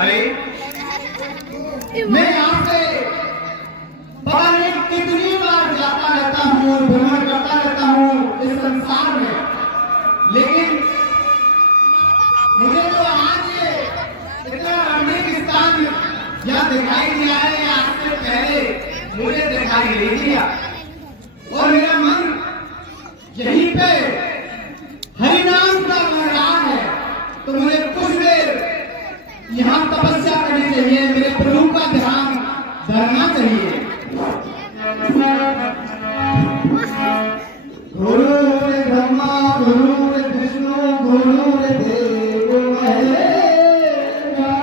अरे मैं यहाँ से पता नहीं कितनी बार जाता रहता हूँ, भ्रमण करता रहता हूँ इस संसार में, लेकिन मुझे तो आज ये इतना रमणीक स्थान यहाँ दिखाई दिया है, आज से पहले मुझे दिखाई नहीं दिया। और मेरा मन यहीं पे हरिनाम का बन रहा है, तो मुझे कुछ देर यहाँ तपस्या करनी चाहिए, मेरे प्रभु का ध्यान धरना चाहिए। गुरु ब्रह्मा गुरु विष्णु गुरु देव महेश्वरा,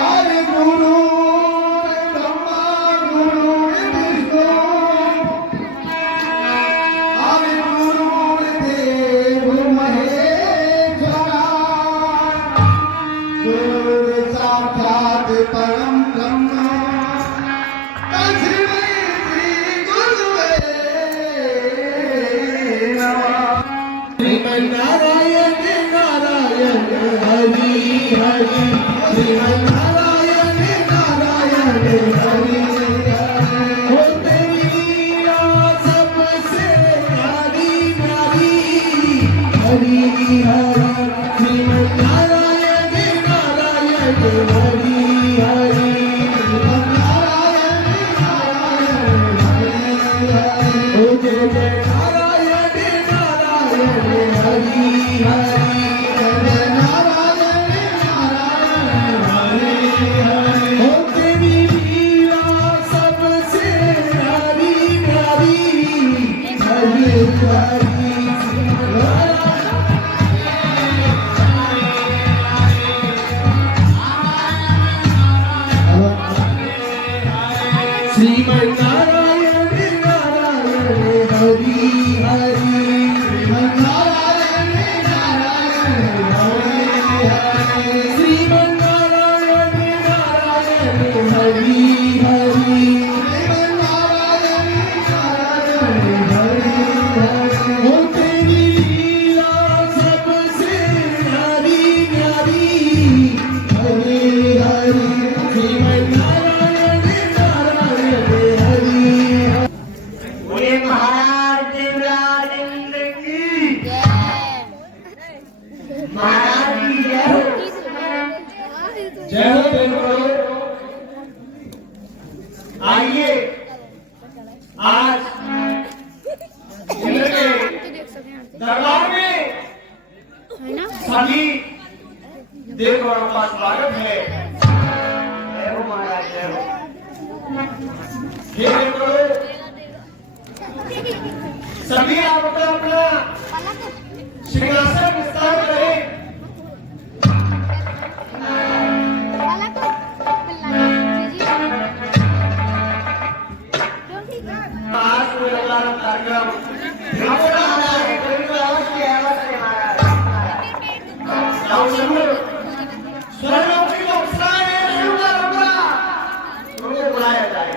हरि गुरु ब्रह्मा गुरु विष्णु हरि गुरु देव महेश्वरा, गुरु साक्षात परम ब्रह्म तस्मै श्री गुरुवे नमः। श्रीमन्नारायण नारायण हरि हरि, श्रीमन्नारायण नारायण हरि हरि, ओ तेरी सबसे प्यारी प्यारी हरि हरि, श्रीमन्नारायण नारायण हरि हरि, ओ जय जय नारायण नारायण हरि हरि, जय नारायण नारायण हरि हरि, ओ तेरी लीला सबसे प्यारी प्यारी हरि हरि। श्रीमन्नारायण नारायण हरि हरि, श्रीमन्नारायण नारायण हरि हरि, श्रीमन्नारायण नारायण हरि हरि, श्रीमन्नारायण नारायण हरि हरि, ओ तेरी लीला सबसे प्यारी प्यारी हरि हरि, श्रीमन्नारायण नारायण हरि हरि। बोले महाराज देवराज इंद्र की महाराज की जय हो। जय हो देवराज। आइए आज इंद्र के दरबार में सभी देवताओं का स्वागत है। जय हो महाराज जय हो। हे देवराज, सभी आप अपना अपना सिंहासन विस्तार करें। आज को लगातार कार्यक्रम अपना हमारे परिवार की आवाज से स्वर्णोपरी को उनको बुलाया जाए।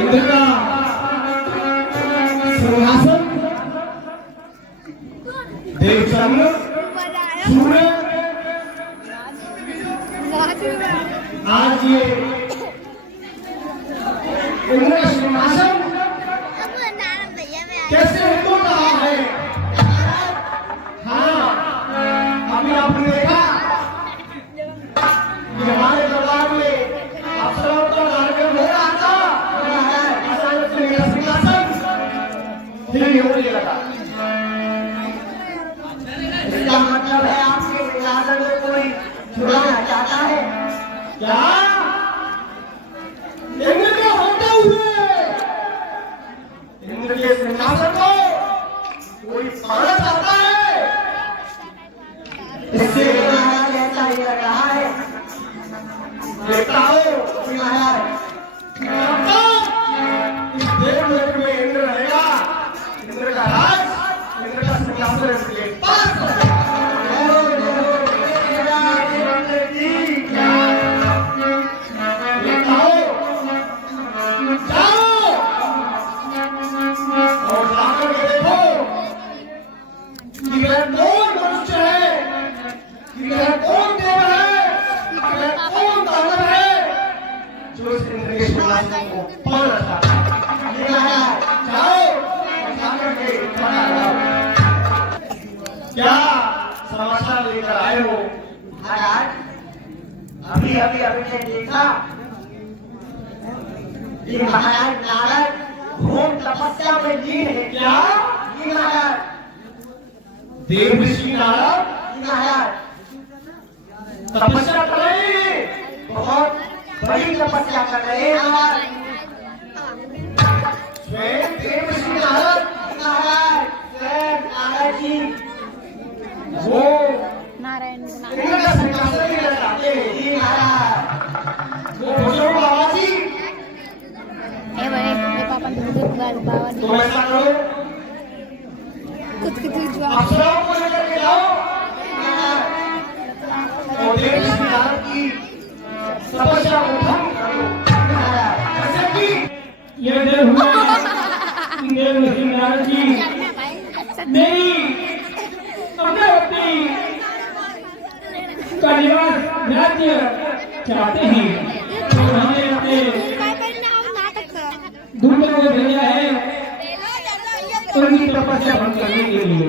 इंद्र का सिंहासन देवचंद्र सूर्य आज ये इंद्र का सिंहासन कैसे हिंदू कहा है। हाँ, अभी आपने देखा कि हमारे दरबार में अफसरों का कार्यक्रम हो रहा था, अचानक से मेरा सिंहासन हिलने होने लगा। इसका मतलब है आपके सिंहासन को कोई छुड़ाना चाहता है क्या? इंद्र के होते हुए इंद्र के सिंहासन को कोई पाना चाहता है। इससे महाराज ऐसा ही लग रहा है। देखता हो महाराज, इस देवलोक में इंद्र रहेगा, इंद्र का राज, इंद्र का सिंहासन इसके पास क्या समाचार लेकर आए हो? महाराज, अभी ने देखा कि महाराज नारद घोर तपस्या में लीन है। क्या? जी महाराज, देव ऋषि नारद महाराज तपस्या कर रहे हैं, बहुत बड़ी तपस्या कर रहे हैं महाराज। स्वयं देव ऋषि नारद महाराज, स्वयं नारद जी वो नारायण इंद्र का सिंहासन भी लगाते हैं। जी महाराज, वो भोजन बाबा जी पापा बाबा जी, तो ऐसा करो, अफसरों को लेकर के जाओ और देव ऋषि नारद की तपस्या को भंग करो। जैसे कि ये देव ऋषि नारद जी मेरी का निवास राज्य चाहते हैं, तो उन्होंने अपने दूतों को भेजा है उनकी तपस्या भंग करने के लिए।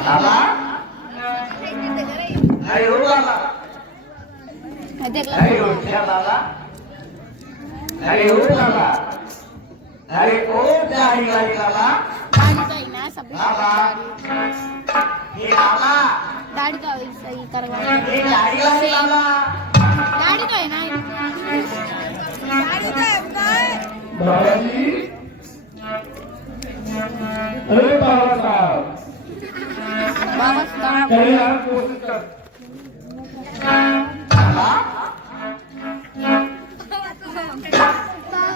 बाबा, अरे ओ बाबा, अरे ओ क्या बाबा, अरे ओ बाबा, अरे ओ दाढ़ी वाली बाबा, बाबा, ये बाबा, दाढ़ी तो सही करवा, ये दाढ़ी वाली बाबा, दाढ़ी तो है ना, दाढ़ी तो है बाबा जी। अरे बाबा साहब, कहीं आप कोशिश कर।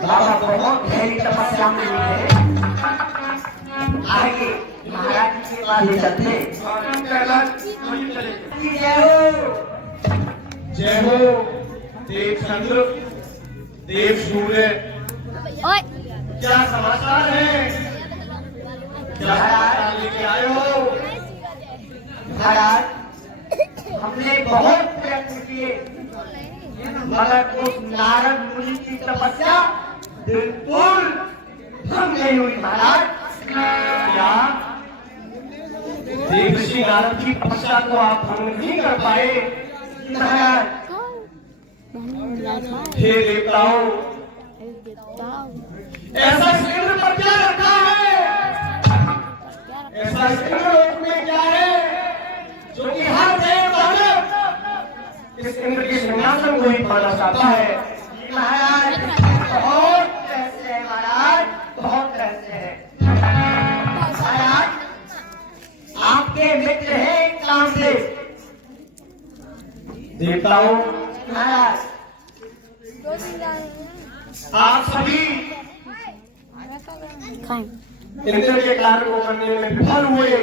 बाबा बहुत गहरी तपस्या में है, आगे महाराज के पास चलते। जय हो देव चंद्र, देव सूर्य, क्या समाचार है? क्या लेके आए हो? महाराज, हमने बहुत प्रयत्न किए मगर उस नारद मुनि की तपस्या बिल्कुल भंग नहीं हुई। महाराज, क्या देव ऋषि नारद की तपस्या को आप भंग नहीं कर पाए? महाराज, हे देवताओं, ऐसा इंद्र पर क्या रखा है? ऐसा इंद्रलोक में क्या है जो कि हर देव मानव इस इंद्र के सिंहासन को ही पाना चाहता है? महाराज, बहुत रहस्य है महाराज, बहुत रहस्य है। महाराज, आपके मित्र है कामदेव। देवताओं, महाराज आप सभी इंद्र के कार्य को करने में विफल हुए।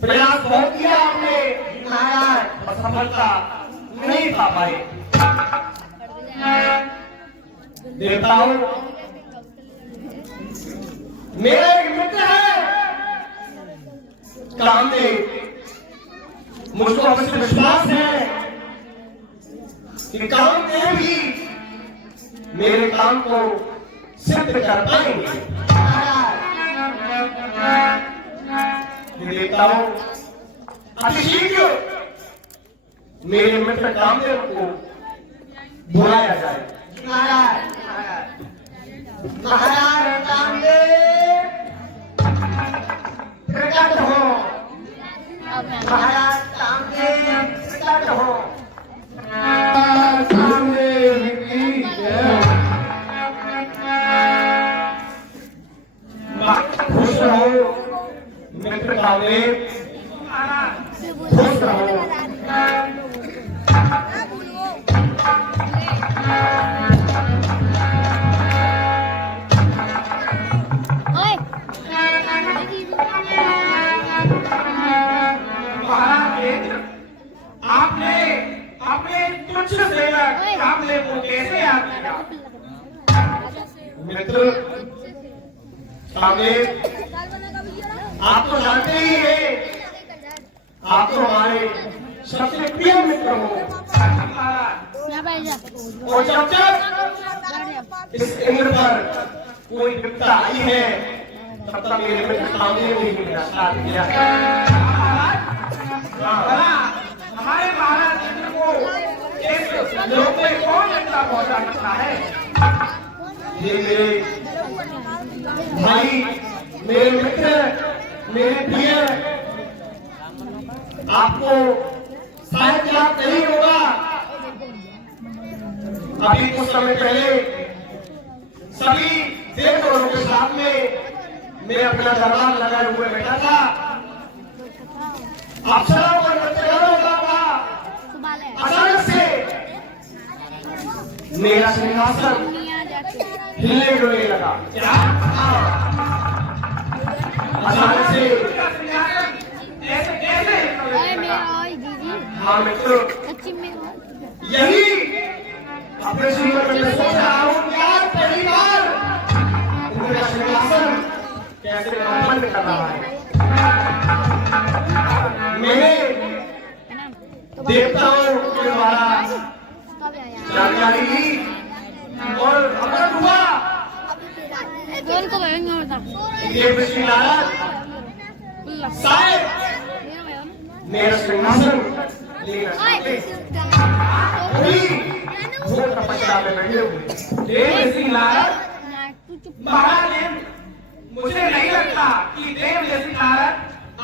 प्रयास बहुत किया आपने महाराज, और सफलता नहीं पा पाए। देवताओं, मेरा एक मित्र है कामदेव, मुझको अवश्य विश्वास है कि कामदेव ही मेरे काम को सिद्ध कर पाएंगे। देवताओं, अति शीघ्र मेरे मित्र कामदेव को बुलाया जाए। महाराज कामदेव प्रकट हो, महाराज कामदेव प्रकट हो। कामदेव की जय। खुश रहो मित्र कामदेव, खुश रहो। आपने अपने तुच्छ सेवक कामदेव को कैसे याद किया? मित्र कामदेव, आप तो जानते ही हैं, आप तो हमारे सबसे प्रिय मित्र हो। और जब जब इस इंद्र पर कोई विपदा आई है, तब तक मेरे मित्र कामदेव ने मेरा साथ दिया है। हमारे महाराज इंद्र को इस लोक में कौन विपदा पहुंचा सकता है? ये मेरे भाई, मेरे मित्र, मेरे प्रिय, आपको शायद याद नहीं होगा, अभी कुछ समय पहले सभी देवताओं के साथ में मैं अपना दरबार लगाए हुए बैठा था। अप्सराओं का नृत्य हो रहा था। अचानक से मेरा सिंहासन हिलने डुलने लगा। क्या? अचानक से हाँ मित्रों, यही अपने जीवन में सोच रहा हूँ यार, पहली बार उनका सिंहासन कैसे कंपन कर रहा है। मैंने देवताओं के द्वारा जानकारी ली और अमर हुआ देव श्री नारद शायद मेरा सिंहासन लेना चाहते, घोर तपस्या में बैठे हुए। देव श्री नारद महाराज, मुझे नहीं लगता कि देव जैसी नारद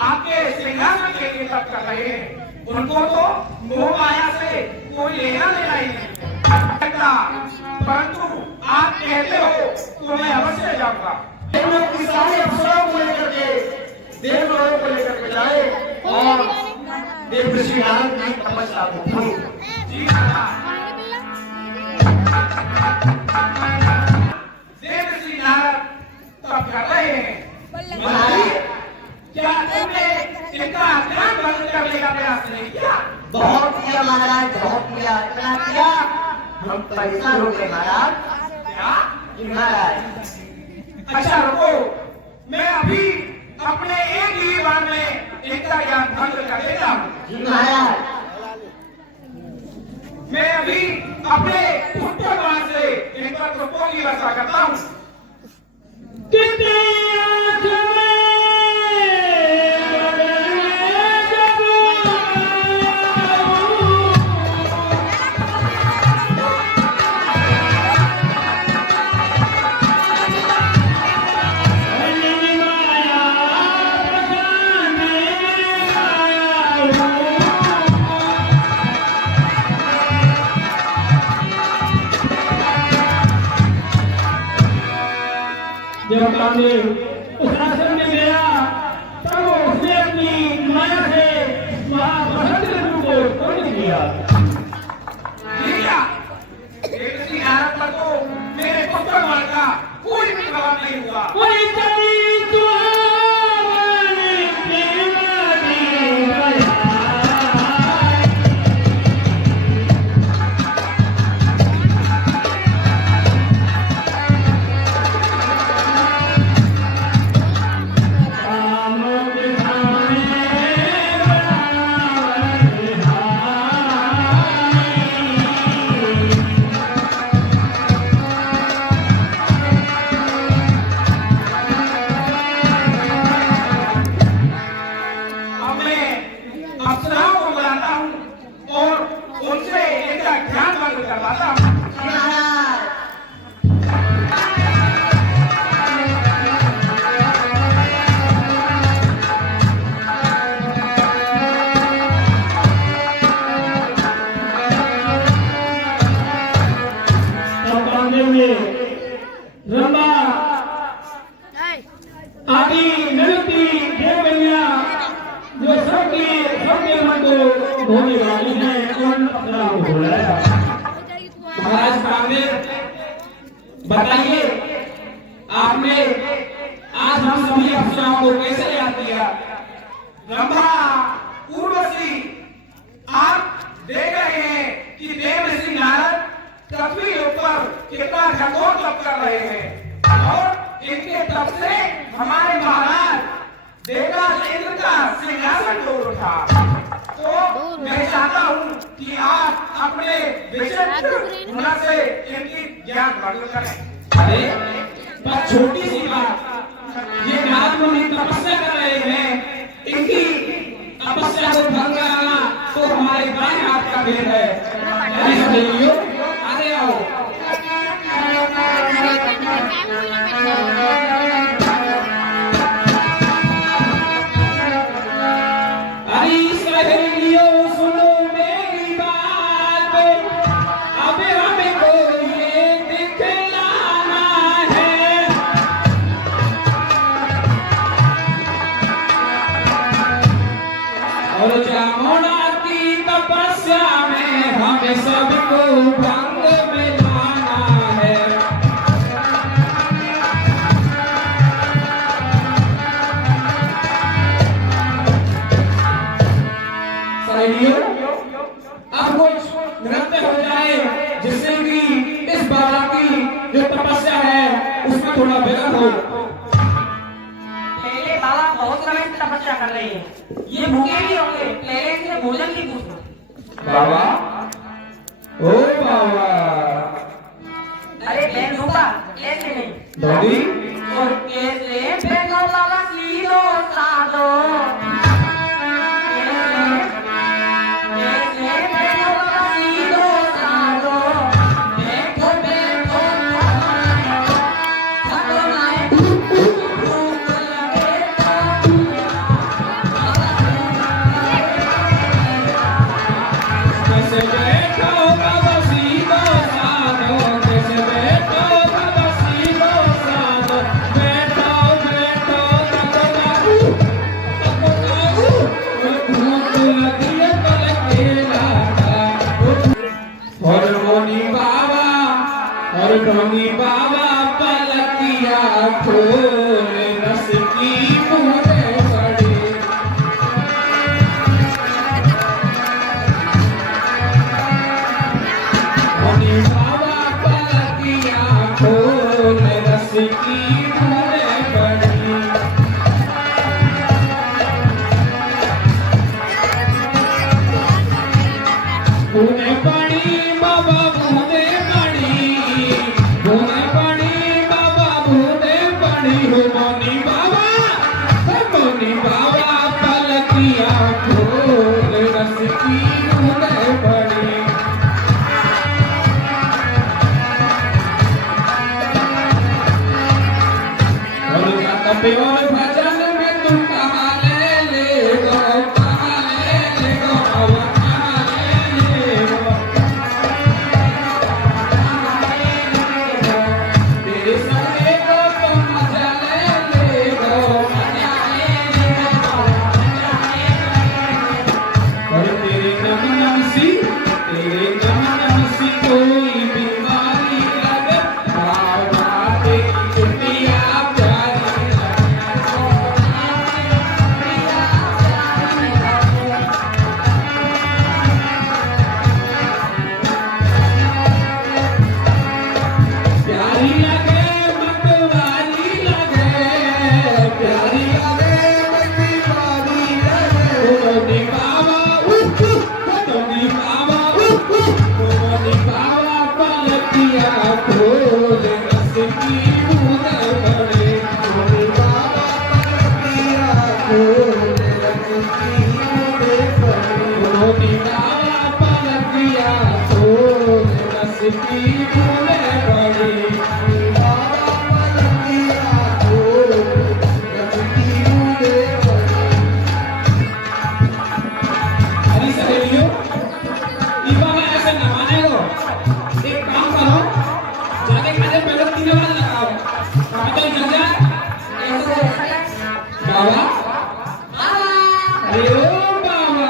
आपके सिंहासन के लिए तप कर रहे हैं। उनको तो मोह माया से कोई लेना देना ही नहीं लगता, परंतु आप कहते हो तो मैं अवश्य जाऊंगा। देवलोक की सारी अप्सराओं को लेकर के, देवलोक को लेकर के जाए और देव श्री नारद की तपस्या को भंग। देव श्री नारद तप कर रहे हैं। क्या तुमने इनका ध्यान भंग करने का प्रयास नहीं किया? बहुत किया महाराज, बहुत किया। इतना किया हम परेशान हो गए महाराज। क्या महाराज? अच्छा रुको, मैं अभी अपने एक ही बार में इनका ज्ञान भंग कर देता हूँ महाराज। मैं अभी अपने पुत्र बाण से इन पर कृपों की वर्षा करता हूँ। जब कामदेव उस आश्रम में गया, तब उसने अपनी माया से वहां बसंत ऋतु को तोड़ दिया। देव श्री नारद पर धोने वाली है उन अपना बुलाया। महाराज कामदेव बताइए आपने आज हम सभी अप्सराओं को कैसे याद किया? ब्रह्मा उर्वशी आप देख रहे हैं कि देवर्षि नारद पृथ्वी ऊपर कितना घनघोर तप कर रहे हैं और इनके तप से हमारे महाराज देवराज इंद्र का सिंहासन डोल उठा। तो मैं चाहता हूँ कि आप अपने विचित्र गुण से इनकी ज्ञान वर्धन करें। अरे बस छोटी सी बात, ये नारद मुनि तपस्या कर रहे हैं, इनकी तपस्या को भंग कराना तो हमारे बाएं हाथ का खेल है। अरे सहेलियों आगे आओ। अरे सहेलियों सुनो मेरी बात, अब हमको ये दिखलाना है। और जामुना की तपस्या में हमें सबको भंग में लाना है। सहेलियों अब कुछ नृत्य हो जाए जिससे कि इस बाबा की जो तपस्या है उसमें थोड़ा विघ्न हो। पहले बाबा बहुत समय से तपस्या कर रहे हैं, ये भूखे भी होंगे, पहले इनसे भोजन भी पूछो। बाबा ओ बाबा, अरे बहन रूपा ऐसे नहीं दादी और कैसे बहनों बाबा सीधो साधो, कैसे बहनों बाबा सीधो साधो, बैठो बैठो थको नाए भूख लगे तो कैसे बैठो बाबा सीधो साधो, कैसे बैठो बाबा सीधो साधो, बैठो बैठो तको लागू भूख लगी है कल केला और मोनी बाबा पलकिया खोल रस की मुहरे पड़ी। मोनी बाबा पलकिया खोल रस की मुहरे पड़ी। बूंदे पानी बाबा बूंदे पानी, बूंदे पानी बाबा बूंदे पानी हो। मोनी बाबा पलकिया खोल रस की बूंदे पड़ी। और तपे और भजन में तुम कहाँ ले गो, कहाँ ले गो, अब कहाँ ले गो। तेरे संगे को तुम मजा ले गो, और तेरे नम नम सी कोई बीमारी लगे, बाबा तेरी चुटिया प्यारी प्यारी लगे, मतवारी लगे, प्यारी लगे, मतवारी लगे। मोनी बाबा मोनी बाबा मोनी बाबा पलकिया खोल रस की बूंदे पड़े। मोनी बाबा पलकिया खोल रस की बूंदे पड़े। मोनी बाबा पलकिया खोल रस की बूंदे पड़े। बाबा पलकिया खोल रस की बूंदे पड़े। अरे सहेलियों इबा में ऐसे नमाने को एक काम करो, जाके खाने पहले 3 बार लगाओ, पता ही चल जाए। बाबा अरे ओ बाबा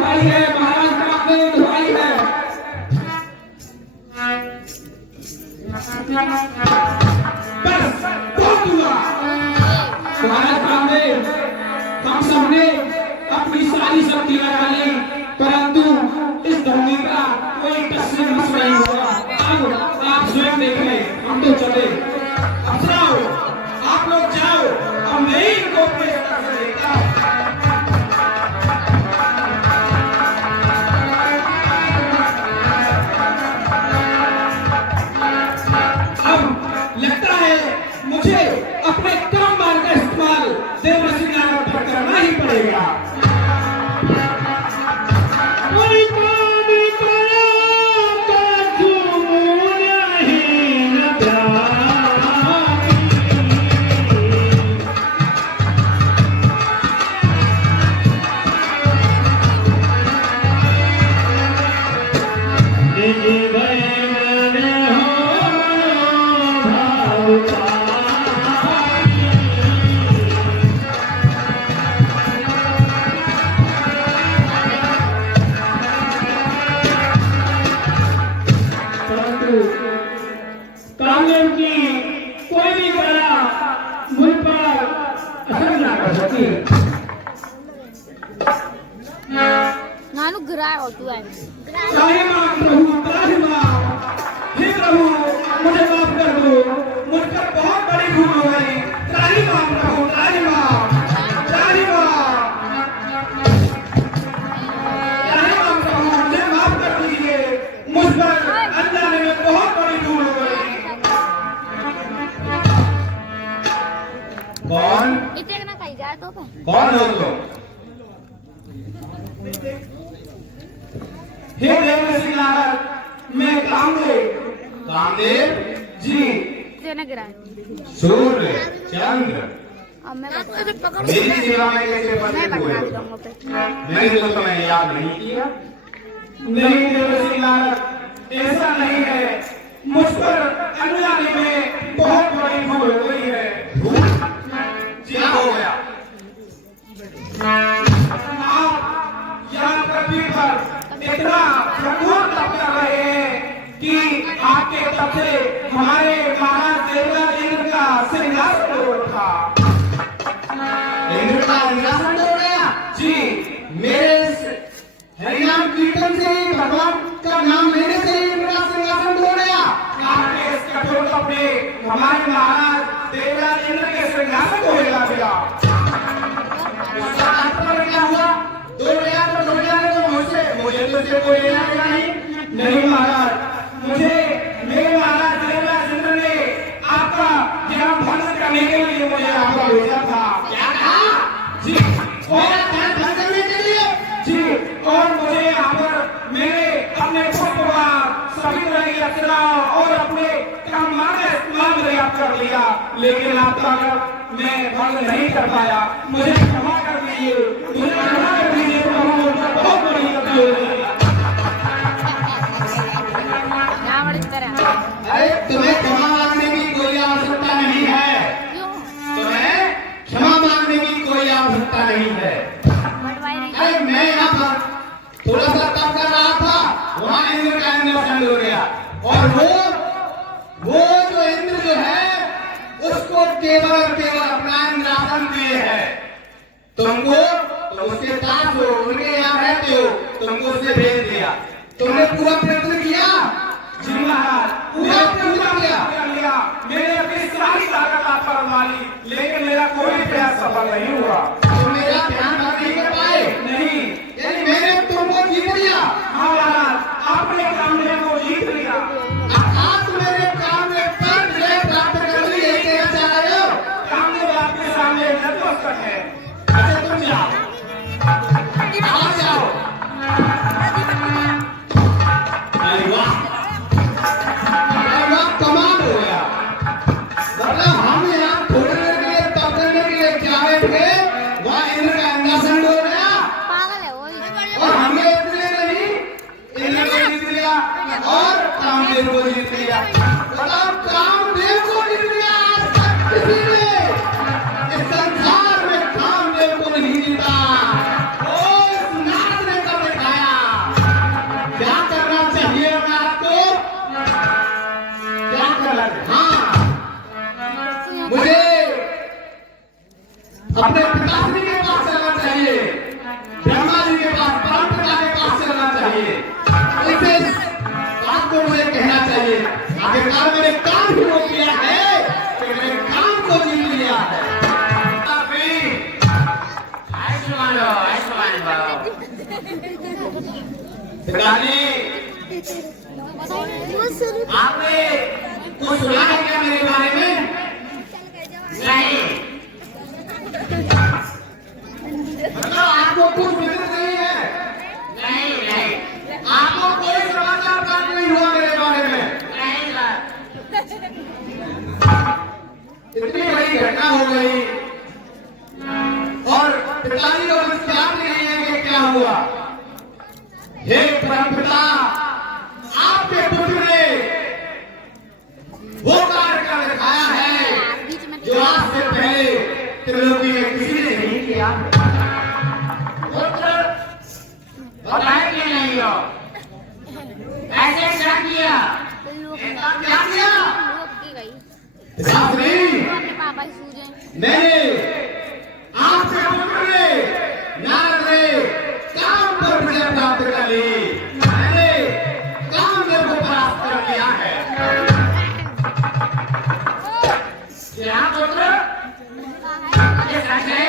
दुहाई है, महाराज कामदेव दुहाई है। बस बहुत हुआ महाराज कामदेव, हम सबने अपनी सारी शक्ति लगा ली, परंतु इस धरती का कोई तस्वीर नहीं हुआ। अब आप स्वयं देख लें, हम तो चले। अब जाओ, आप लोग जाओ, अब मैं ही इनको अपने तरफ से लेता हूं। अब लगता है मुझे अपने काम बार का इस्तेमाल देवऋषि नारद पर करना ही पड़ेगा। कामदेव की कोई भी कला मुझ पर असर ना कर सकी। नानू गिराए हो तू है त्राहि मां प्रभु, त्राहि मां, हे प्रभु मुझे माफ कर दो, मुझ पर बहुत बड़ी भूल हो गई। त्राहि मां प्रभु, त्राहि मां, त्राहि मां, त्राहि मां प्रभु, मुझे माफ कर दीजिए, मुझ पर अनजाने में बहुत बड़ी भूल हो गई। कौन इतने ना कहीं जाए तो पे कौन हो तुम? हे देवऋषि नारद, मैं कामदेव। कामदेव जी, इतने ना गिराए सूर्य चंद्र अब मैं पकड़ मेरी सेवा में कैसे मैं बंधे हुए बता हो? दूंगा पे मैंने तो तुम्हें याद नहीं किया। नहीं देवऋषि नारद, ऐसा नहीं है, मुझ पर अनजाने में बहुत बड़ी भूल हो गई है। क्या हो गया? आप यहाँ पृथ्वी पर इतना प्रखर तप कर रहे हैं कि आपके तप से हमारे महाराज देवराज इंद्र का सिंहासन तोड़ उठा। इंद्र का सिंहासन तोड़ गया जी, मेरे हरिनाम कीर्तन से ही भगवान का नाम लेने से ही इंद्र का सिंहासन तोड़ गया। आपके इस कठोर तप ने हमारे महाराज देवराज इंद्र के सिंहासन को हिला दिया। उसका तात्पर्य क्या हुआ? तोड़ गया तो तोड़ जाने दो, मुझे तो इससे कोई लेना देना नहीं। नहीं महाराज, मुझे मेरे महाराज देवराज इंद्र ने आपका ध्यान भंग करने के लिए मुझे आपका भेजा था। क्या कहा? जी, मेरा ध्यान भंग करने के लिए? जी, और मुझे यहाँ पर मेरे अपने पुत्र सभी तरह की अप्सराओं और अपने काम माने इस्तेमाल प्रयास कर लिया, लेकिन आपका मैं भंग नहीं कर पाया। मुझे क्षमा कर दीजिए, मुझे क्षमा कर दीजिए प्रभु, बहुत बड़ी गलती हो गई। यहाँ बड़ी तरह अरे तुम्हें क्षमा मांगने की कोई आवश्यकता नहीं है। क्यों तुम्हें क्षमा मांगने की कोई आवश्यकता नहीं है। मटवाई नहीं अरे मैं यहाँ पर थोड़ा सा तप कर रहा था, वहाँ इंद्र का निवासन हो गया, और वो जो इंद्र जो है उसको केवल और केवल अपना इंद्रासन दिए है। तुमको तो उसके पास हो, उनके यहाँ रहते हो, तुमको उसने भेज दिया। तुमने पूरा प्रयत्न किया? जी महाराज, पूरा प्रयत्न किया। कर लिया, मैंने अपनी सारी ताकत आप पर मारी, लेकिन मेरा कोई प्रयास सफल नहीं हुआ। तो मेरा ध्यान भंग नहीं कर पाए? नहीं, यानी मैंने तुमको जीत लिया। हाँ महाराज, आपने कामदेव को जीत लिया। आप मेरे काम में पर विजय प्राप्त कर ली, यही कहना चाह रहे हो? कामदेव आपके सामने नतमस्तक है। अच्छा तुम जाओ, आप जाओ। अरे वाह, अरे वाह, कमाल हो गया। मतलब हम यहाँ थोड़ी देर के लिए तप करने के लिए क्या बैठ गए, वहाँ इंद्र का अंगासन हो गया, पागल है वो और हमने इतने नहीं इंद्र को जीत लिया और कामदेव को जीत लिया। बताओ, कामदेव को जीत लिया। आज तक किसी ने इस संसार में कामदेव को नहीं जीता। ओ, इस नाथ ने कब चाहिए। इसे बात को मुझे कहना चाहिए, आखिरकार मेरे काम ही वो किया है कि मेरे काम को जीत लिया है। पिताजी, आपने कुछ सुना है क्या मेरे बारे में? नहीं। मतलब आपको कुछ फिक्र नहीं है? नहीं नहीं आपको कोई समाचार प्राप्त नहीं हुआ मेरे बारे में? नहीं सर। इतनी बड़ी घटना हो गई और पिताजी को कुछ याद नहीं है कि क्या हुआ। हे परमपिता, आपके पुत्र ने वो कार्य कर दिखाया है जो आज से पहले त्रिलोकी में किसी ने नहीं किया। पुत्र बताए कि नहीं हो? ऐसे क्या किया? क्या किया? पिताश्री, पापा ही सूझे। मैंने आपके पुत्र ने नारद ने काम पर विजय प्राप्त कर ली। मैंने काम में को परास्त कर लिया है। क्या पुत्र? ये सच है?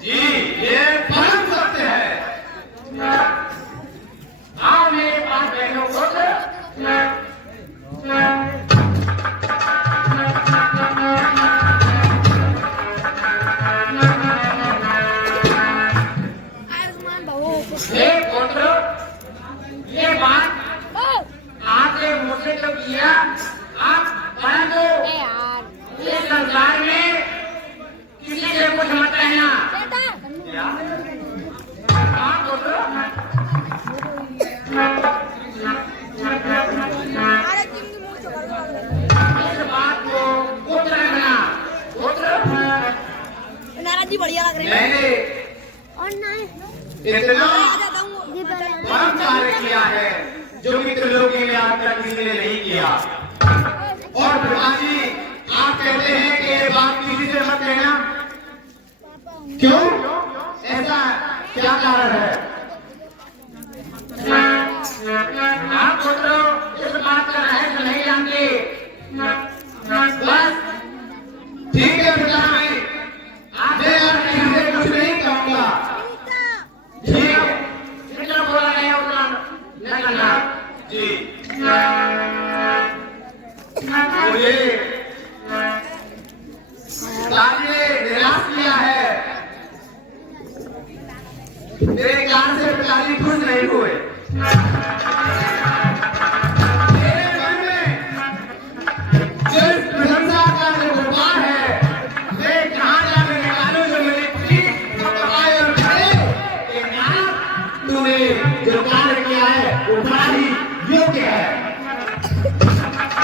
जी, ये परम सत्य है। आओ मेरे पास बैठो पुत्र। आयुष्मान बहु। हे पुत्र, ये बात आपने मुझसे तो किया, आप परंतु ए यार। इस संसार में किसी से कुछ मत कहना। हाँ पुत्र। इस बात को गुप्त रखना पुत्र। नाराज जी बढ़िया लग रहे मैंने और नहीं इतना ये परम कार्य किया है जो कि त्रिलोकी में आज तक किसी ने नहीं किया। और पिताजी, आप कहते हैं कि ये बात किसी से मत कहना, क्यों? ऐसा क्या कारण है? आप पुत्र इस बात का रहस्य नहीं जानते। बस ठीक है पिताजी, मैं आज किसी से कुछ नहीं कहूंगा। ठीक है जितना बोला गया उतना न करना। जी। मुझे पिताजी ने निराश किया है। मेरे कारण से पिताजी खुश नहीं हुए। मेरे मन में जो इस प्रशंसा का जो गुबार है, मैं कहाँ जाकर निकालूं जो मेरी पीठ को कमाए और कहे कि नारद, तूने जो कार्य किया है वो बड़ा ही योग्य है।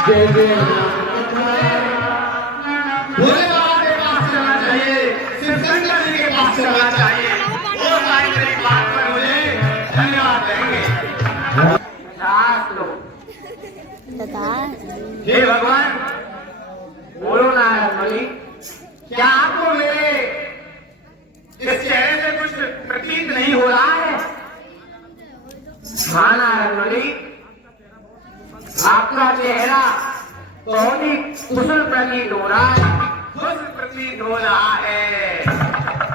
जय जय भोले बाबा के पास चलना चाहिए, शिव शंकर जी के पास चलना चाहिए। वो सारी मेरी बात पर मुझे धन्यवाद देंगे। सास लो। हे भगवान, बोलो नारद मुनि। क्या आपको मेरे इस चेहरे से कुछ प्रतीत नहीं हो रहा है? हाँ नारद मुनि, आपका चेहरा बहुत ही कुशल प्रतीत हो रहा है। खुश प्रतीत हो रहा है।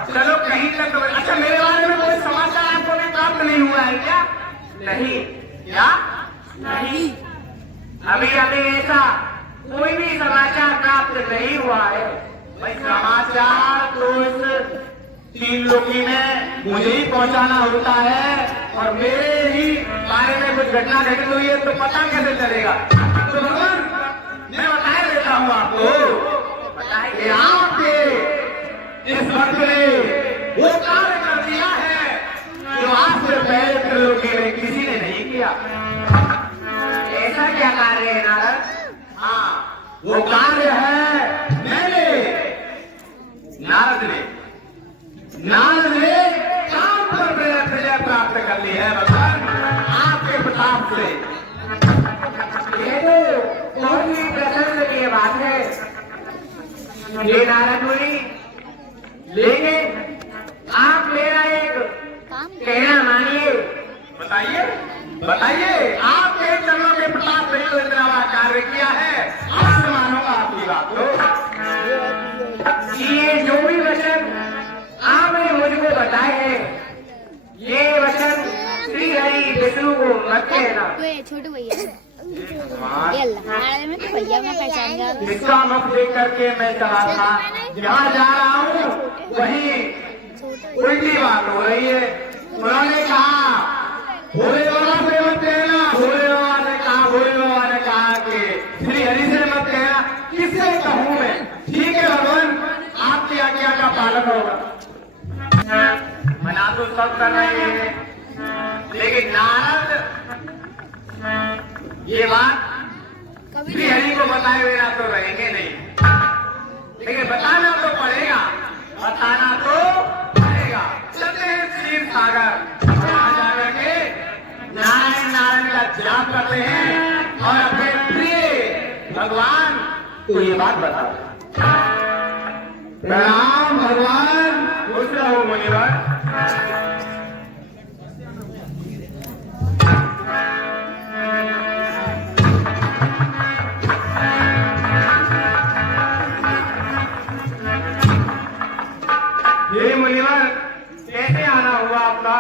चलो कहीं तक तो अच्छा, मेरे बारे में कोई समाचार आपको भी प्राप्त नहीं हुआ है क्या? नहीं क्या? नहीं, अभी अभी ऐसा कोई भी समाचार प्राप्त नहीं हुआ है। भाई समाचार तो इस तीन लोकी में मुझे ही पहुंचाना होता है और मेरे ही बारे में कुछ घटना घटित हुई है तो पता कैसे चलेगा? तो भगवान, मैं बता देता हूँ आपको। बताइए। आपके इस भक्त ने वो कार्य कर दिया है जो आज से पहले त्रिलोकी में किसी ने नहीं किया। ऐसा क्या कार्य है नारद? हाँ, वो कार्य है मैंने नारद ने काम पर विजय प्राप्त कर ली है भगवान, आपके प्रताप से। ये तो बहुत ही प्रशंसनीय बात है। ये नारद मुनि, लेकिन आप मेरा एक कहना मानिए। बताइए बताइए, आपके चरणों के प्रताप से तो इतना बड़ा कार्य किया है, आपसे मानूंगा आपकी बात को। ये जो भी वचन आपने मुझको बताए हैं, ये वचन श्री हरि विष्णु को मत कहना। ये छोटू भैया ये अल्लाह में तो भैया मैं पहचान गया। इसका मुख देख करके मैं चला था, जहाँ जा रहा हूँ वहीं उल्टी बात हो रही है। उन्होंने कहा भोले बाबा से मत कहना, भोले बाबा ने कहा, भोले बाबा ने कहा कि श्री हरि से मत कहना। किससे कहूँ मैं? ठीक है भगवान, आपकी आज्ञा का पालन होगा। मना तो सब कर रहे हैं, लेकिन नारद ये बात श्री हरि को बताए बिना तो रहेंगे नहीं, लेकिन बताना तो पड़ेगा, बताना तो पड़ेगा। चलते हैं क्षीर सागर, वहां जाकर के नारायण नारायण का जाप करते हैं और अपने प्रिय भगवान को ये बात बताओ। प्रणाम भगवान, खुश रहो मुनिवर। हे मुनिवर, कैसे आना हुआ आपका?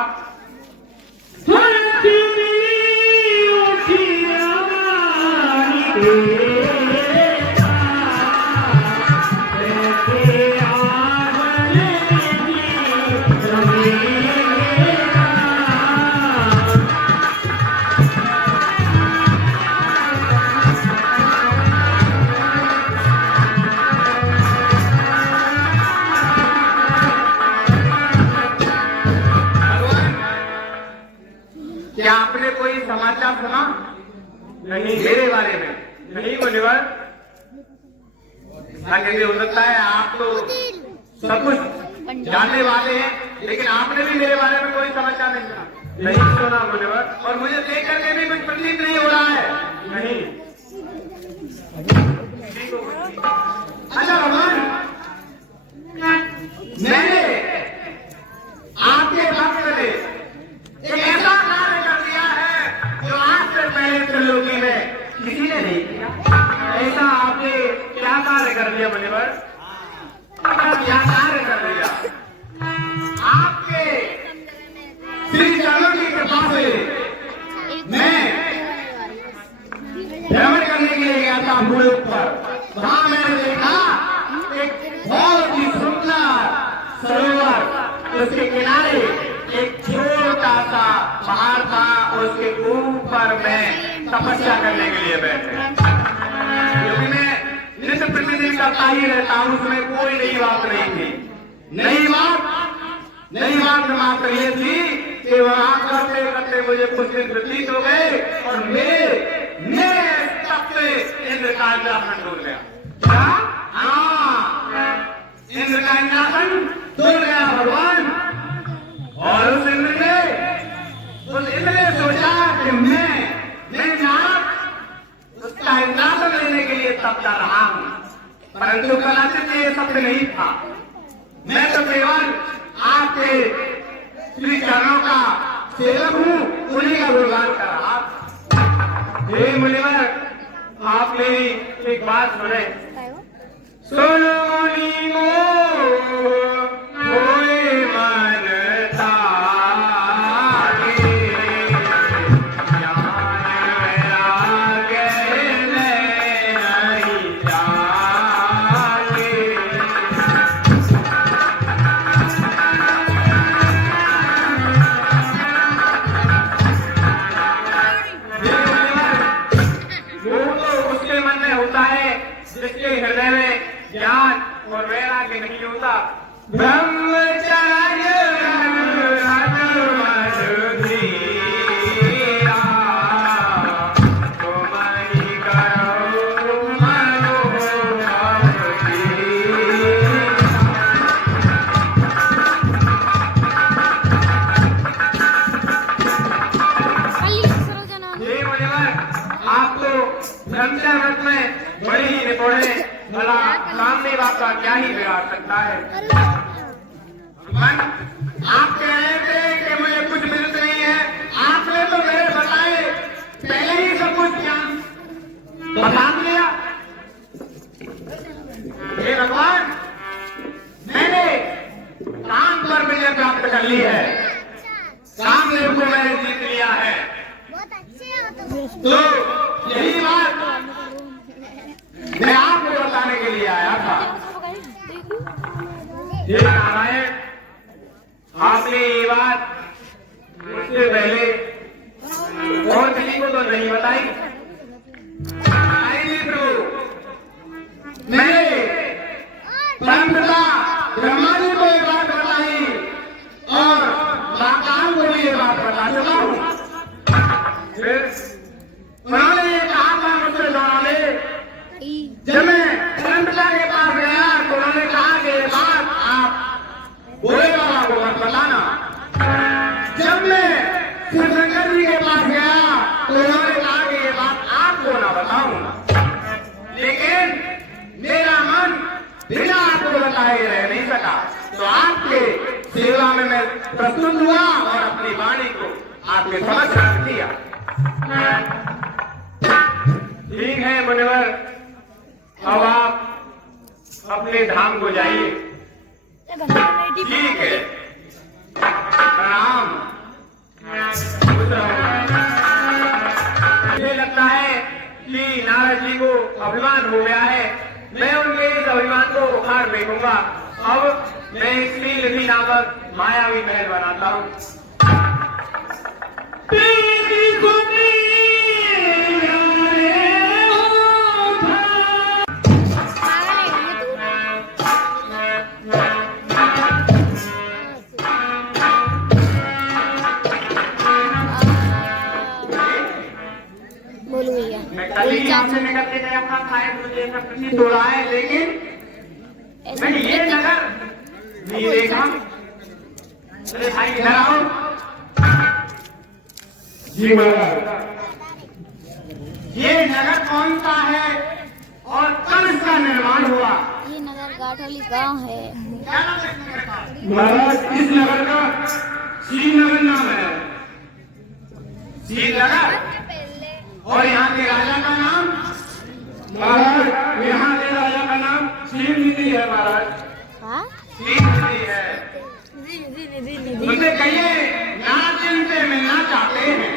क्या आपने कोई समाचार सुना? नहीं, मेरे बारे में नहीं मुनिवर। आगे हो सकता है आप तो सब कुछ जानने वाले हैं, लेकिन आपने भी मेरे बारे में कोई समाचार नहीं सुना? नहीं सुना मुनिवर, और मुझे देख करके भी कुछ प्रतीत नहीं हो रहा है। नहीं। अच्छा भगवान, मैंने आपके भक्त ने एक ऐसा कार्य कर दिया है जो आज से पहले त्रिलोकी में किसी ने नहीं किया। ऐसा आपने क्या कार्य कर दिया मुनिवर? क्या कार्य कर दिया? आपके श्री चरणों की कृपा से मैं भ्रमण करने के लिए गया था भूलोक पर। वहां मैंने देखा एक बहुत ही सुंदर सरोवर, उसके किनारे एक छोटा सा पहाड़ था, उसके ऊपर मैं तपस्या करने के लिए बैठे, क्योंकि मैं नित्य प्रतिदिन करता ही रहता हूँ, उसमें कोई नई बात नहीं थी। नई बात मात्र ये थी कि वहां करते करते मुझे कुछ दिन प्रतीत हो गए और मेरे तब से इंद्र का इंद्रासन डूब गया। क्या? हाँ, इंद्र का इंद्रासन डूब गया भगवान। और उस इंद्र ने सोचा कि मैं नारद उसका इंद्रासन लेने के लिए तब जा रहा हूं, परंतु कदाचित ये सत्य नहीं था। मैं तो केवल आपके श्री चरणों का सेवक हूं, उन्हीं का गुणगान कर रहा। हे मुनिवर, आप मेरी एक बात सुने। सुनो नीमो कोई मनता जिसके हृदय में ज्ञान और वैराग्य नहीं होता। ब्रह्मचर्य आप तो ब्रह्मचर्य व्रत में बड़े ही निपुण है, भला सामने बात का क्या ही बिगाड़ सकता है। भगवान, आप कह रहे थे कि मुझे कुछ मिलत नहीं है, आपने तो यही बात मैं आपको बताने के लिए आया था। ये नारायण, आपने ये बात मुझसे पहले और किसी को तो नहीं बताई। नहीं प्रभु, मैंने परमपिता ब्रह्मा जी को ये बात बताई और महाकाल को भी ये बात बता चुका हूँ। फिर उन्होंने ये कहा था मुझसे दोनों ने, जब मैं परमपिता के पास गया तो उन्होंने कहा कि ये बात आप भोले बाबा को मत बताना। जब मैं शिव शंकर जी के पास गया तो उन्होंने कहा कि ये बात आपको ना बताऊं, लेकिन मेरा मन बिना आपको बताए रह नहीं सका, तो आपके सेवा में मैं प्रस्तुत हुआ और अपनी वाणी को आपके समक्ष रख दिया। ठीक है मुनिवर, अब आप अपने धाम को जाइए। ठीक है, प्रणाम। मुझे लगता है कि नारद जी को अभिमान हो गया है, मैं उनके इस अभिमान को उखाड़ फेंकूंगा। अब मैं श्रीनिधि नामक मायावी महल बनाता हूँ। बोलो भैया। मैं कल ही यहाँ से निकल के गया था, शायद मुझे सब प्रतीत हो रहा है, लेकिन मैंने ये नगर नहीं देखा। अरे भाई इधर आओ। जी महाराज, ये नगर कौन सा है और कब इसका निर्माण हुआ? ये नगर गाठोली गांव है। क्या नाम है इस नगर का? महाराज, इस नगर का श्रीनगर नाम है। श्रीनगर। और यहाँ के राजा का नाम? महाराज, यहाँ के राजा का नाम श्रीनिधि है महाराज। हाँ? श्रीनिधि है। उनसे कहिए नारद जी उनसे मिलना चाहते हैं।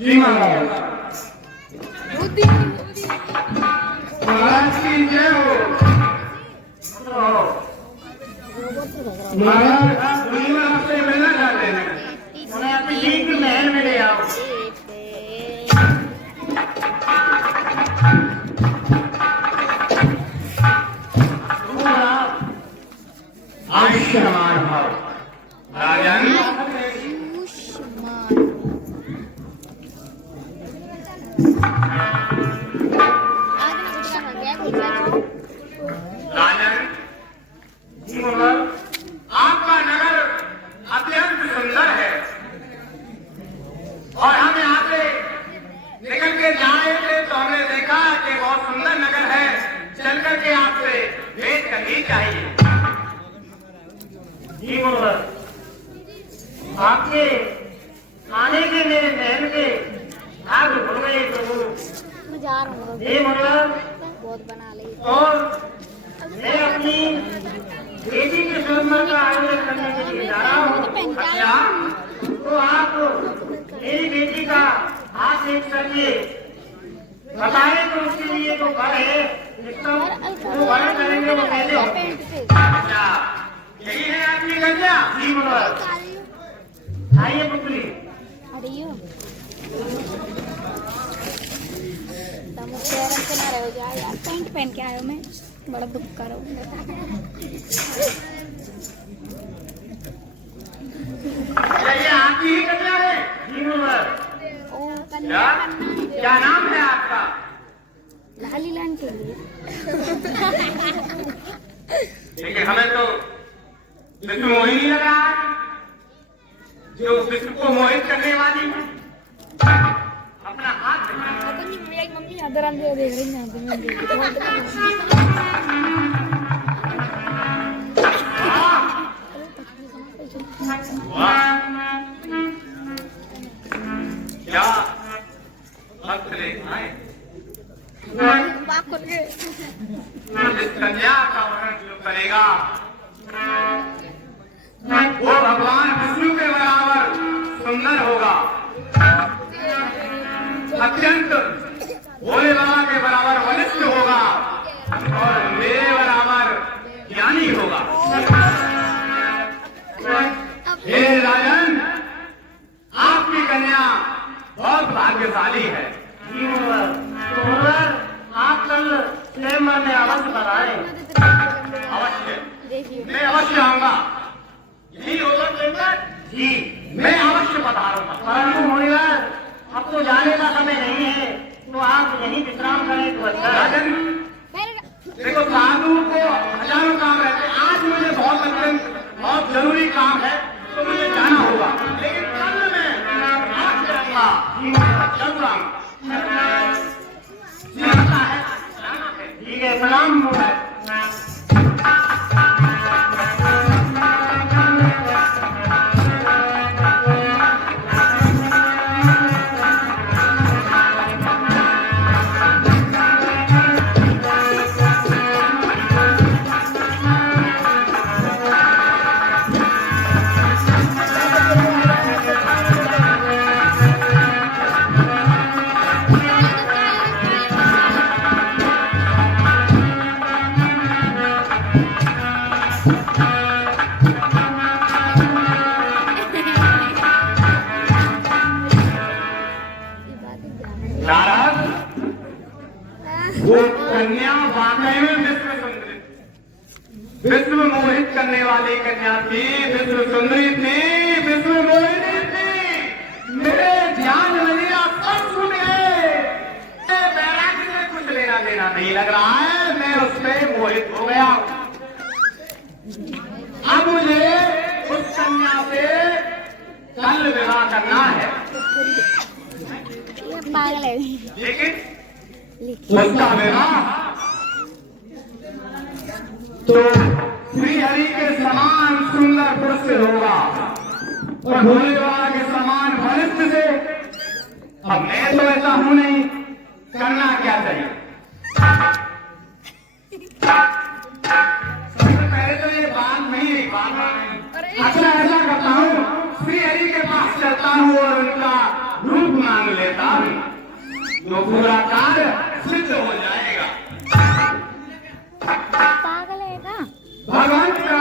जी महाराज। महाराज की जय हो। महाराज, मुनिवर आपसे मिलना चाहते हैं, उन्हें अपनी लीग के महल में ले आओ। आयुष्मान भव राजन। राजन, आपका नगर अत्यंत सुंदर है और हम यहाँ से निकल के जा रहे थे तो हमने देखा कि बहुत सुंदर नगर है, चल करके आपसे भेंट करनी चाहिए। जी मुनिवर, आपके आने के मेरे महल के आग भूल गए प्रभु। मैं जा रहा हूँ। जी मुनिवर, बहुत बना ले। और मैं अपनी बेटी के स्वयंवर का आयोजन करने के लिए जा रहा हूँ। अच्छा, तो आप मेरी बेटी का हाथ देख करके बताएं तो उसके लिए तो घर है, वो वर्ण करेंगे वो पहले। अच्छा, यही है आपकी कन्या? जी मुनिवर। आइए पुत्री। अड़ियो शहर से ना रहो जाए यार, पैंट पहन के आयो मैं, बड़ा दुख करो। ये आपकी ही कन्या है? जी मुनिवर। ओ कन्या क्या नाम है आपका? लाली लान के लिए। लेकिन हमें तो विष्णु मोहिनी लग रहा है, जो विष्णु को मोहित करने वाली है। अपना हाथ दिखाओ। मेरी मम्मी अदर देख रही क्या भक्त रेखाएं जिस कन्या का वर्णन जो करेगा वो भगवान विष्णु के बराबर सुंदर होगा। अत्यंत भोले बाबा के बराबर बलिष्ठ होगा और मेरे बराबर ज्ञानी होगा। हे राजन, आपकी कन्या बहुत भाग्यशाली है। आप कल सुलेमान में अवश्य बताए। अवश्य, देखिए मैं अवश्य आऊंगा। यही होगा सुलेमान जी, मैं अवश्य पधारूंगा। परंतु मुनिवर, अब तो जाने का समय नहीं है, तो आप यहीं विश्राम करें तो अच्छा है। राजन, देखो साधु को हजारों काम रहते हैं। आज मुझे बहुत अत्यंत बहुत जरूरी काम है, तो मुझे जाना होगा, लेकिन कल मैं आज जाऊंगा। जरूर आऊंगा। ठीक है, प्रणाम। नारद, वो कन्या वाकई में विश्व सुंदरी, विश्व मोहित करने वाली कन्या थी, विश्व सुंदरी थी, विश्व मोहिनी थी। मेरे ध्यान नजरिया सब सुन गए। बैरागी से कुछ लेना देना नहीं लग रहा है, मैं उससे मोहित हो गया। अब मुझे उस कन्या से कल विवाह करना है, ये पागल है। लेकिन उसका विवाह तो श्री हरि के समान सुंदर पुरुष से होगा और भोले बाबा के समान बलिष्ठ से। अब मैं तो ऐसा हूं नहीं, करना क्या चाहिए? सबसे पहले तो ये बात नहीं है, अच्छा ऐसा करता हूँ, श्री हरि के पास चलता हूँ और उनका रूप मांग लेता हूँ, तो पूरा कार्य सिद्ध हो जाएगा। पागल है ना? भगवान का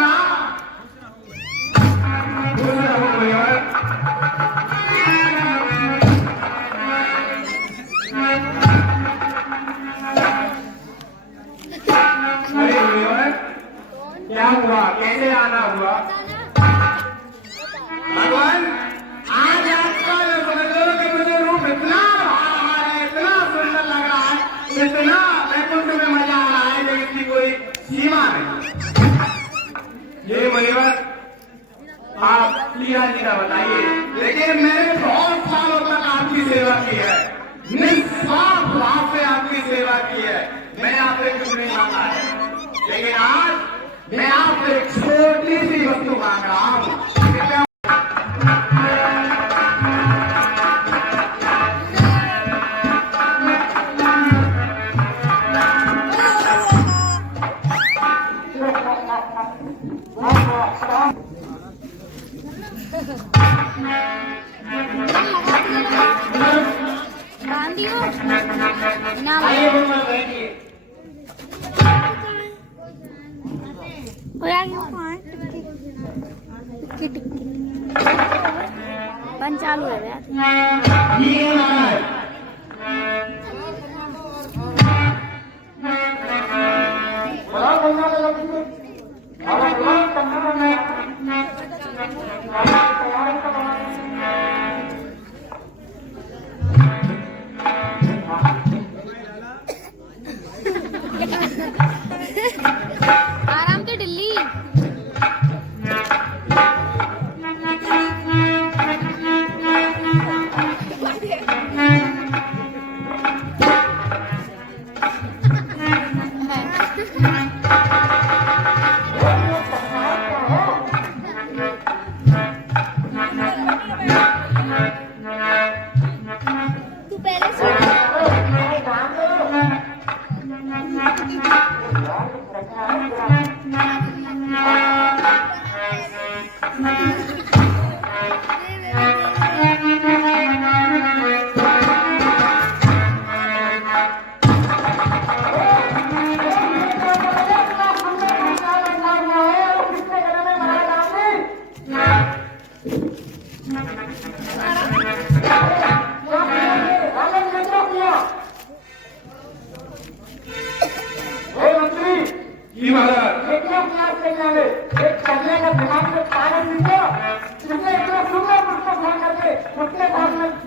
क्या हुआ, कैसे आना हुआ? भगवान, आज आपका समझ लो कि मुझे रूप इतना इतना सुंदर लग रहा है, इतना वैकुंठ में मजा आ रहा है, लेकिन इसकी कोई सीमा नहीं। ये मुनिवर, आप प्रिया जी का बताइए। लेकिन मैंने बहुत सालों तक आपकी सेवा की है, निस्वार्थ भाव से आपकी सेवा की है, मैंने आपसे कुछ नहीं मांगा है, लेकिन आज मैं आपसे एक छोटी सी वस्तु मांग रहा हूँ। बांधी हो ना? बन चालू है आराम से दिल्ली।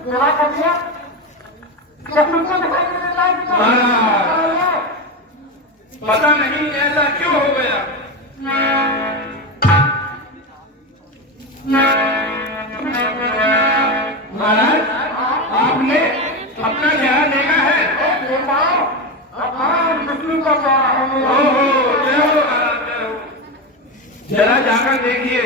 विवाह कर दिया? क्या तुमको दिखाई नहीं देता है कि तो पता नहीं ऐसा क्यों हो गया। महाराज, आपने अपना ध्यान देखा है? विष्णु का ओहो, जय हो महाराज, जय हो। जरा जाकर देखिए।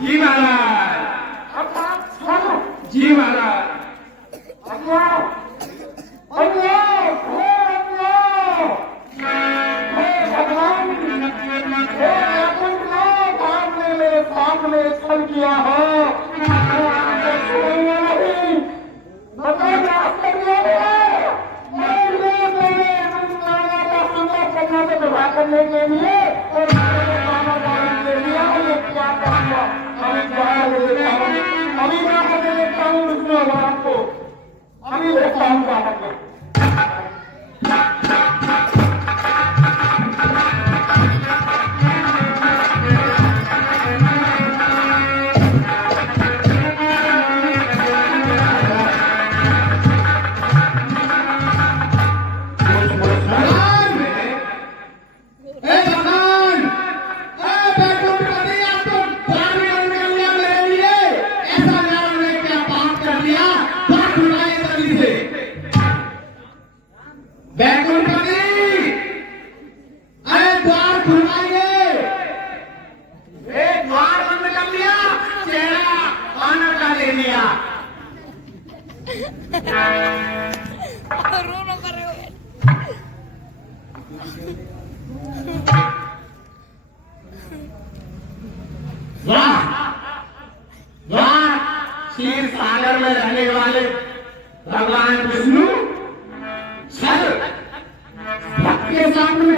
जी महाराज, जी महाराज। सामने छल किया हो विवाह करने के लिए और अभी क्या करके देखता हूँ उसमें आपको अभी देखता हूँ क्या करके। क्षीर सागर में रहने वाले भगवान विष्णु छल के सामने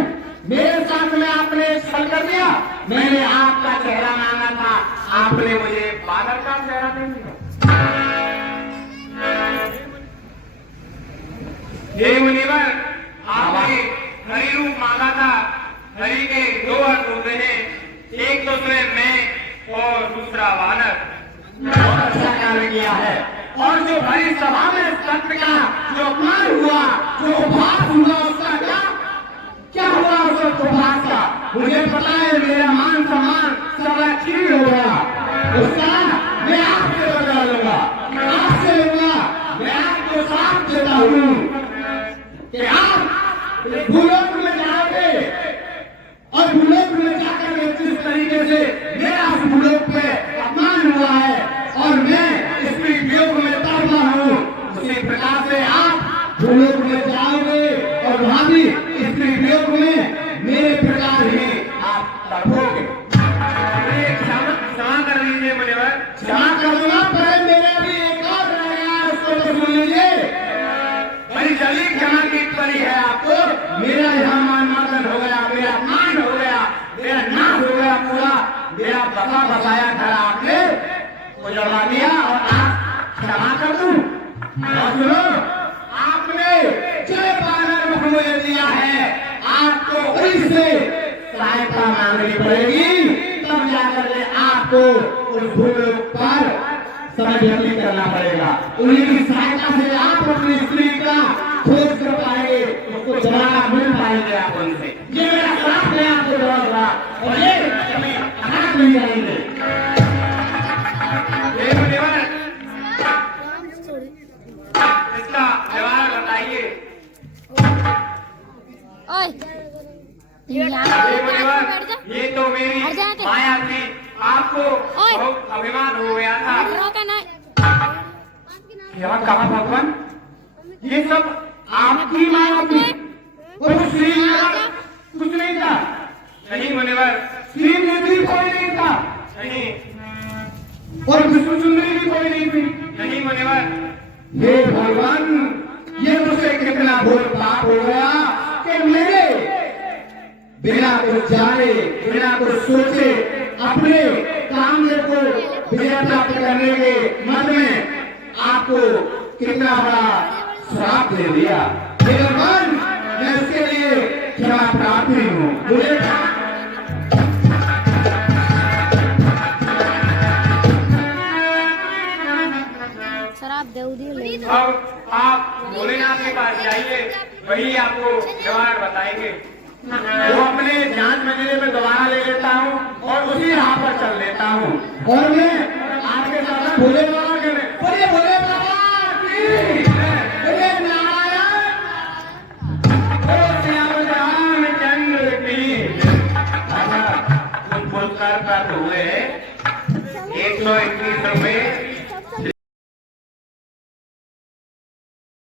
मेरे साथ में आपने छल कर दिया। मैंने आपका चेहरा मांगा था, आपने मुझे बादल का चेहरा दे दिया। हे मुनिवर, आपने हरि रूप मांगा था। हरि के दो अर्थ होते हैं, एक तो स्वयं मैं और दूसरा वानर। बहुत अच्छा कार्य किया है। और जो भरी सभा में संत का जो अपमान हुआ, जो उपहास हुआ, उसका क्या हुआ? उसका उपहास का मुझे पता है। मेरा मान सम्मान सब क्षीण हो गया। उसका मैं आपसे बदला लूंगा, आपसे लूंगा। मैं आपको साथ देता हूँ कि आप भूलोक में जाओगे और भूलोक में जाकर जिस तरीके से मेरा भूलोक पे अपमान हुआ है और मैं स्त्री वियोग में तड़पा हूँ, उसी प्रकार से आप भूलोक में जाओगे और वहां भी स्त्री वियोग में मेरे प्रकार ही आप तड़पोगे। क्षमा कर लीजिए मुनिवर। क्षमा कर दूंगा, पर मेरे अभी एक और रह गया, उसको तो सुन लीजिए। बड़ी जल्दी क्षमा की पड़ी है आपको। मेरा यहाँ मान मर्दन हो गया, मेरा मान हो गया, मेरा नाश हो गया पूरा। मेरा बसा बसाया घर आपने उजड़वा दिया और आप क्षमा कर दूं। और सुनो, आपने जय बानर मुख मुझे दिया है, आपको उनसे सहायता मांगनी पड़ेगी, तब जाकर के आपको उस भूलोक पर समय व्यतीत करना पड़ेगा। उन्हीं की सहायता से आप अपनी स्त्री का खोज कर पाएंगे, उसको जवाब मिल पाएंगे आप उनसे। ये मेरा श्राप है आपको जवाब रहा और ये कभी हाथ नहीं आएंगे। हे मुनिवर, इसका जवाब बताइए। ओए हे मुनिवर, ये तो मेरी माया थी। आपको बहुत अभिमान हो गया था। क्या कहा भगवान? ये सब आपकी माया थी, और श्रीनाथ कुछ नहीं था। नहीं मुनिवर, श्री नेत्री कोई नहीं था, नहीं और विष्णु सुंदरी भी कोई नहीं थी। नहीं मुनिवर। हे भगवान, ये मुझसे कितना भूल पाप हो गया कि मेरे बिना कुछ जाने, बिना कुछ सोचे अपने काम को विजय प्राप्त करने के मद में आपको कितना बड़ा श्राप दे दिया। हे भगवान, मैं उसके लिए क्षमा प्रार्थी हूँ। मुझे सर आप देवदी ले लो। अब आप भोलेनाथ के पास जाइए, वही आपको जवाब बताएंगे। वो अपने जांच मंजरे में दोबारा ले लेता हूँ और उसी राह पर चल लेता हूँ और मैं आपके साथ भोले बाबा के बोले भोले बाबा की, बोले नारायण, ओ श्याम रामचंद्र की। कुछ पुरस्कार प्राप्त हुए 121 रुपए